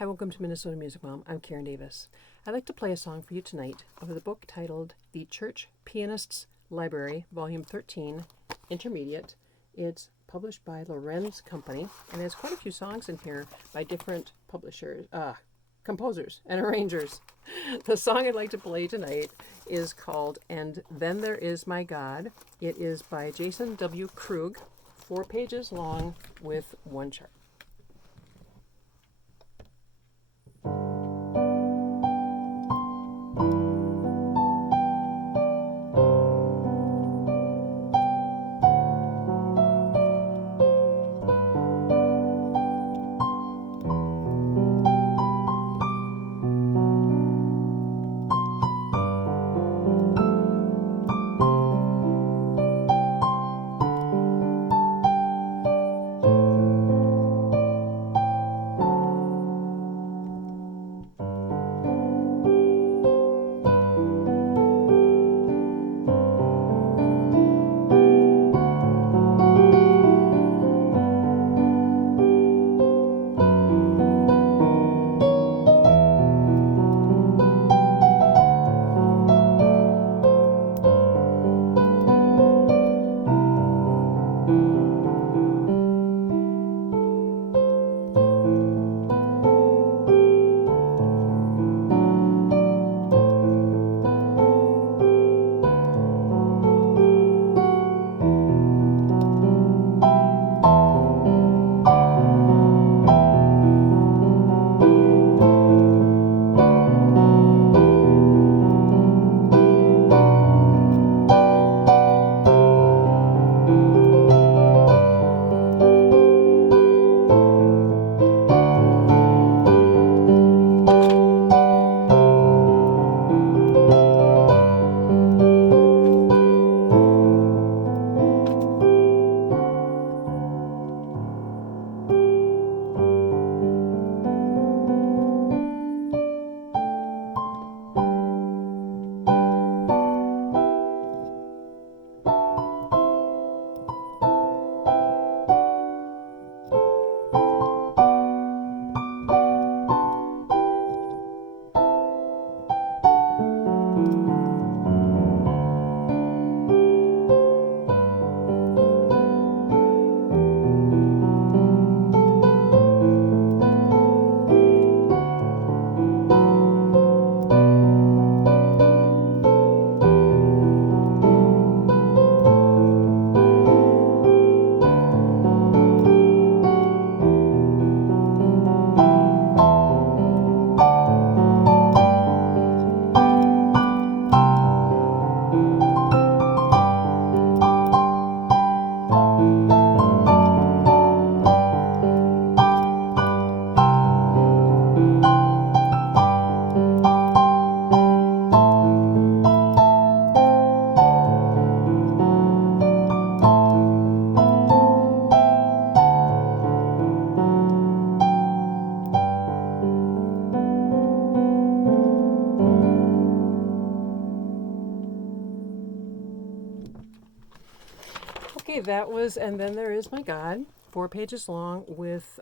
Hi, welcome to Minnesota Music Mom. I'm Karen Davis. I'd like to play a song for you tonight of the book titled The Church Pianist's Library, Volume 13, Intermediate. It's published by Lorenz Company, and there's quite a few songs in here by different publishers, composers, and arrangers. The song I'd like to play tonight is called And Then There Is My God. It is by Jason W. Krug, 4 pages long with 1 chart. Okay, that was And Then There Is My God, 4 pages long with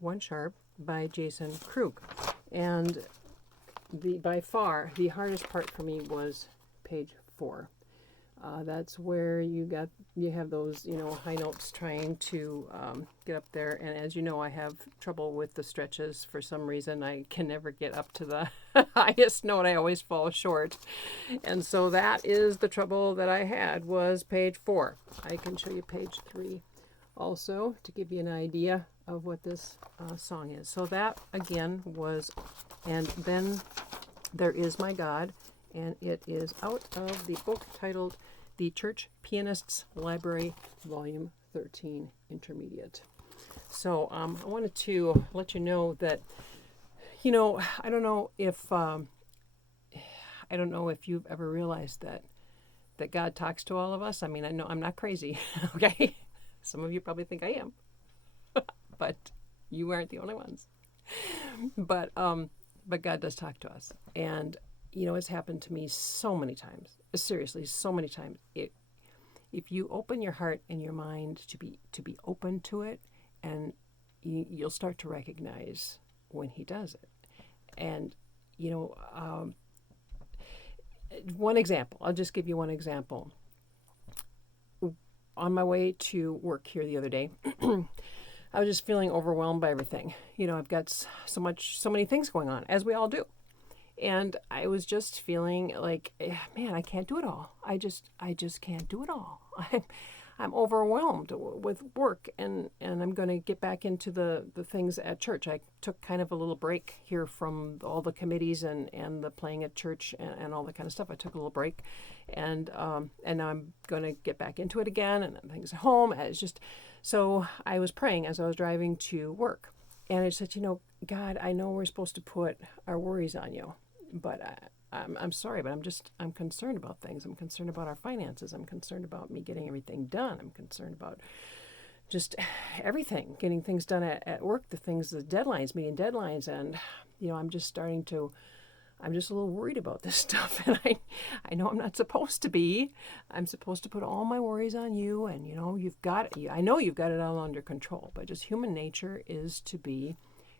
1 sharp by Jason Krug. And by far the hardest part for me was page 4. That's where you have those high notes trying to get up there, and as you know, I have trouble with the stretches. For some reason I can never get up to the highest note. I always fall short, and so that is the trouble that I had, was page 4. I can show you page 3 also to give you an idea of what this song is. So that again was And Then There Is My God, and it is out of the book titled The Church Pianist's Library, Volume 13, Intermediate. So I wanted to let you know that, I don't know if you've ever realized that God talks to all of us. I mean, I know I'm not crazy, okay? Some of you probably think I am, but you aren't the only ones. But God does talk to us, and it's happened to me so many times. Seriously, so many times. If you open your heart and your mind to be open to it, and you'll start to recognize when he does it. And, one example, I'll just give you one example. On my way to work here the other day, I was just feeling overwhelmed by everything. I've got so many things going on, as we all do. And I was just feeling like, man, I can't do it all. I just can't do it all. I'm overwhelmed with work, and I'm going to get back into the things at church. I took kind of a little break here from all the committees and the playing at church and all that kind of stuff. I took a little break, and now I'm going to get back into it again, and things at home. It's just, so I was praying as I was driving to work, and I said, God, I know we're supposed to put our worries on you, but I'm sorry, but I'm concerned about things. I'm concerned about our finances. I'm concerned about me getting everything done. I'm concerned about just everything, getting things done at work, the deadlines, meeting deadlines. And, I'm just a little worried about this stuff. And I know I'm not supposed to be. I'm supposed to put all my worries on you. And, I know you've got it all under control. But just human nature is to be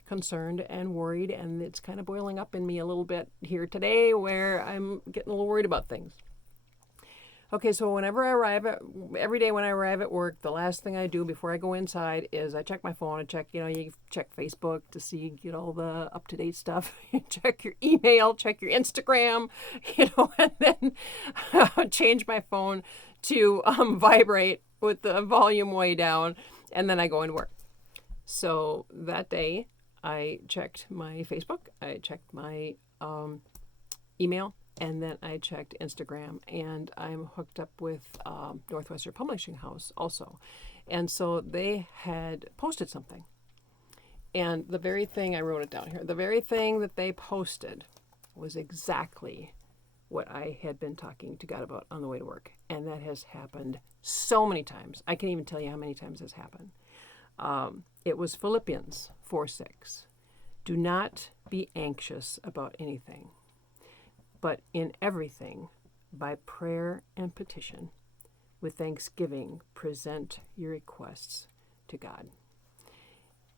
concerned and worried, and it's kind of boiling up in me a little bit here today where I'm getting a little worried about things. Okay, so every day when I arrive at work, the last thing I do before I go inside is I check my phone. I check, you check Facebook to see, all the up-to-date stuff. You check your email, check your Instagram, and then change my phone to vibrate with the volume way down, and then I go into work. So that day, I checked my Facebook, I checked my email, and then I checked Instagram, and I'm hooked up with Northwestern Publishing House also. And so they had posted something. And the very thing, I wrote it down here, the very thing that they posted was exactly what I had been talking to God about on the way to work. And that has happened so many times. I can't even tell you how many times this happened. It was Philippians 4:6. Do not be anxious about anything, but in everything, by prayer and petition, with thanksgiving, present your requests to God.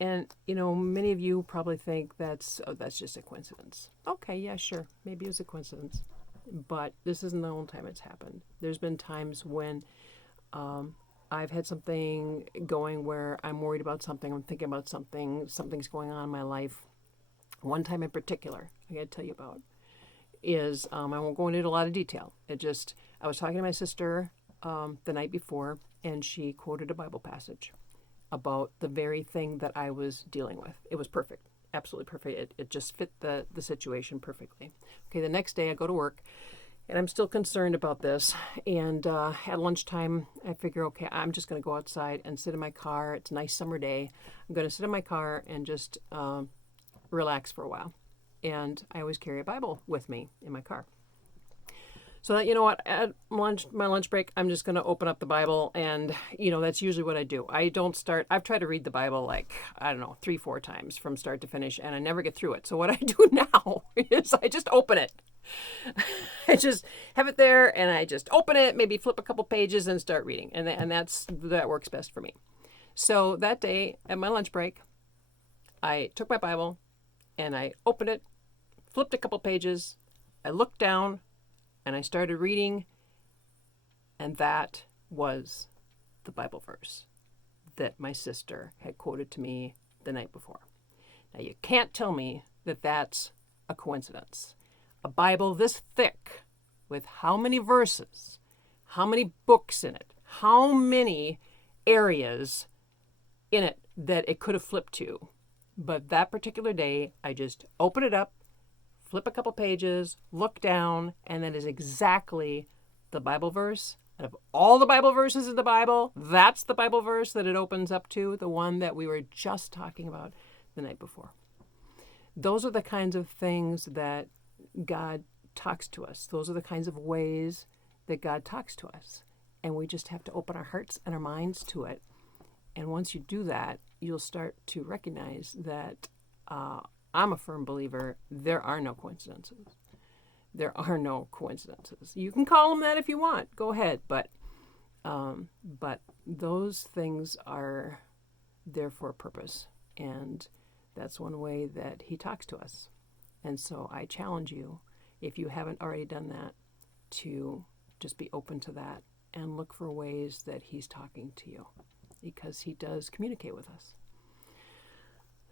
And, many of you probably think that's just a coincidence. Okay, yeah, sure. Maybe it was a coincidence. But this isn't the only time it's happened. There's been times when I've had something going where I'm worried about something, I'm thinking about something's going on in my life. One time in particular, I got to tell you about, is, I won't go into a lot of detail. I was talking to my sister the night before, and she quoted a Bible passage about the very thing that I was dealing with. It was perfect, absolutely perfect. It just fit the situation perfectly. Okay, the next day I go to work, and I'm still concerned about this. And at lunchtime, I figure, okay, I'm just going to go outside and sit in my car. It's a nice summer day. I'm going to sit in my car and just relax for a while. And I always carry a Bible with me in my car. So that, at my lunch break, I'm just going to open up the Bible, and, that's usually what I do. I've tried to read the Bible 3-4 times from start to finish, and I never get through it. So what I do now is I just open it. I just have it there, and I just open it, maybe flip a couple pages and start reading. And that works best for me. So that day at my lunch break, I took my Bible and I opened it, flipped a couple pages, I looked down, and I started reading, and that was the Bible verse that my sister had quoted to me the night before. Now, you can't tell me that that's a coincidence. A Bible this thick, with how many verses, how many books in it, how many areas in it that it could have flipped to. But that particular day, I just open it up, flip a couple pages, look down, and that is exactly the Bible verse. Out of all the Bible verses in the Bible, that's the Bible verse that it opens up to, the one that we were just talking about the night before. Those are the kinds of things that God talks to us. Those are the kinds of ways that God talks to us. And we just have to open our hearts and our minds to it. And once you do that, you'll start to recognize that I'm a firm believer there are no coincidences. There are no coincidences. You can call them that if you want. Go ahead. But those things are there for a purpose. And That's one way that he talks to us. And so I challenge you, if you haven't already done that, to just be open to that and look for ways that he's talking to you, because he does communicate with us.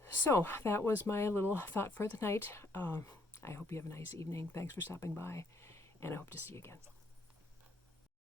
So that was my little thought for the night. I hope you have a nice evening. Thanks for stopping by, and I hope to see you again.